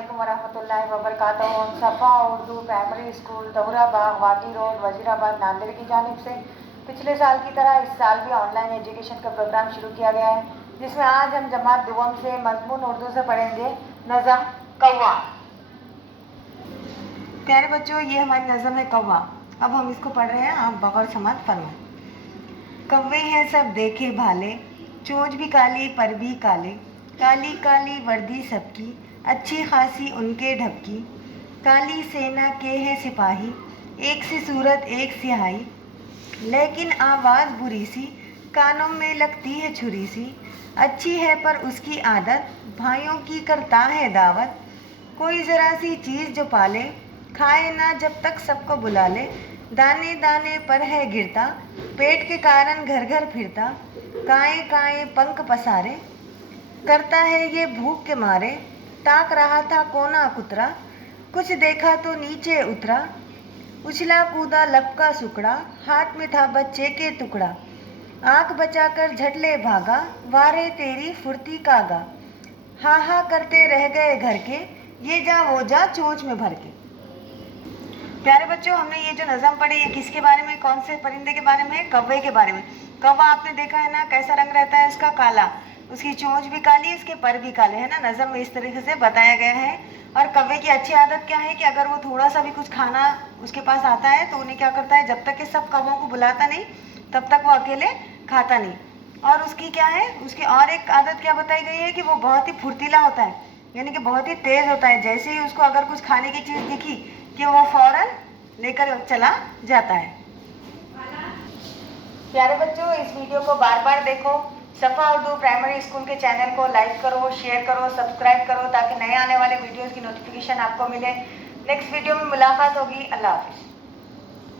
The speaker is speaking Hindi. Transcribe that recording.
अस्सलामुअलैकुम वरहमतुल्लाहि वबरकातुहू। सफ़ा उर्दू प्राइमरी स्कूल दौराबाग वादी रोड वजीराबाद नांदेड़ की जानिब से पिछले साल की तरह इस साल भी ऑनलाइन एजुकेशन का प्रोग्राम शुरू किया गया है, जिसमें आज हम जमात दुवम से मजमून उर्दू से पढ़ेंगे नज़म कौवा। प्यारे बच्चों, ये हमारी नज़म है कौवा। अब हम इसको पढ़ रहे हैं, आप बगौर समात फरमाएं। कौवे हैं सब देखे भाले, चोंच भी काली पर भी काले, काली काली वर्दी सबकी, अच्छी खासी उनके ढबकी, काली सेना के हैं सिपाही, एक सी सूरत एक सिहाई, लेकिन आवाज़ बुरी सी, कानों में लगती है छुरी सी, अच्छी है पर उसकी आदत, भाइयों की करता है दावत, कोई ज़रा सी चीज़ जो पाले, खाए ना जब तक सबको बुला ले, दाने दाने पर है गिरता, पेट के कारण घर घर फिरता, काएं काएं पंख पसारे, करता है ये भूख के मारे, ताक रहा था कोना कुतरा, कुछ देखा तो नीचे उतरा, उछला कूदा लपका सुकड़ा, हाथ में था बच्चे के टुकड़ा, आंख बचाकर झटले भागा, वारे तेरी फुर्ती कागा, हा हा करते रह गए घर के, ये जा वो जा चोंच में भर के। प्यारे बच्चों, हमने ये जो नज़म पढ़ी, ये किसके बारे में, कौन से परिंदे के बारे में? कौवे के बारे में। कौवा आपने देखा है ना, कैसा रंग रहता है इसका? काला। उसकी चोंच भी काली, इसके पर भी काले, है ना। नज़म में इस तरीके से बताया गया है। और कौवे की अच्छी आदत क्या है कि अगर वो थोड़ा सा भी कुछ खाना उसके पास आता है तो उन्हें क्या करता है, जब तक कि सब कौवों को बुलाता नहीं तब तक वो अकेले खाता नहीं। और उसकी क्या है, उसकी और एक आदत क्या बताई गई है कि वो बहुत ही फुर्तीला होता है, यानी कि बहुत ही तेज़ होता है। जैसे ही उसको अगर कुछ खाने की चीज़ दिखी कि वो फौरन लेकर चला जाता है। प्यारे बच्चों, इस वीडियो को बार बार देखो। सफ़ा उर्दू प्राइमरी स्कूल के चैनल को लाइक करो, शेयर करो, सब्सक्राइब करो, ताकि नए आने वाले वीडियोस की नोटिफिकेशन आपको मिले। नेक्स्ट वीडियो में मुलाकात होगी। अल्लाह हाफिज़।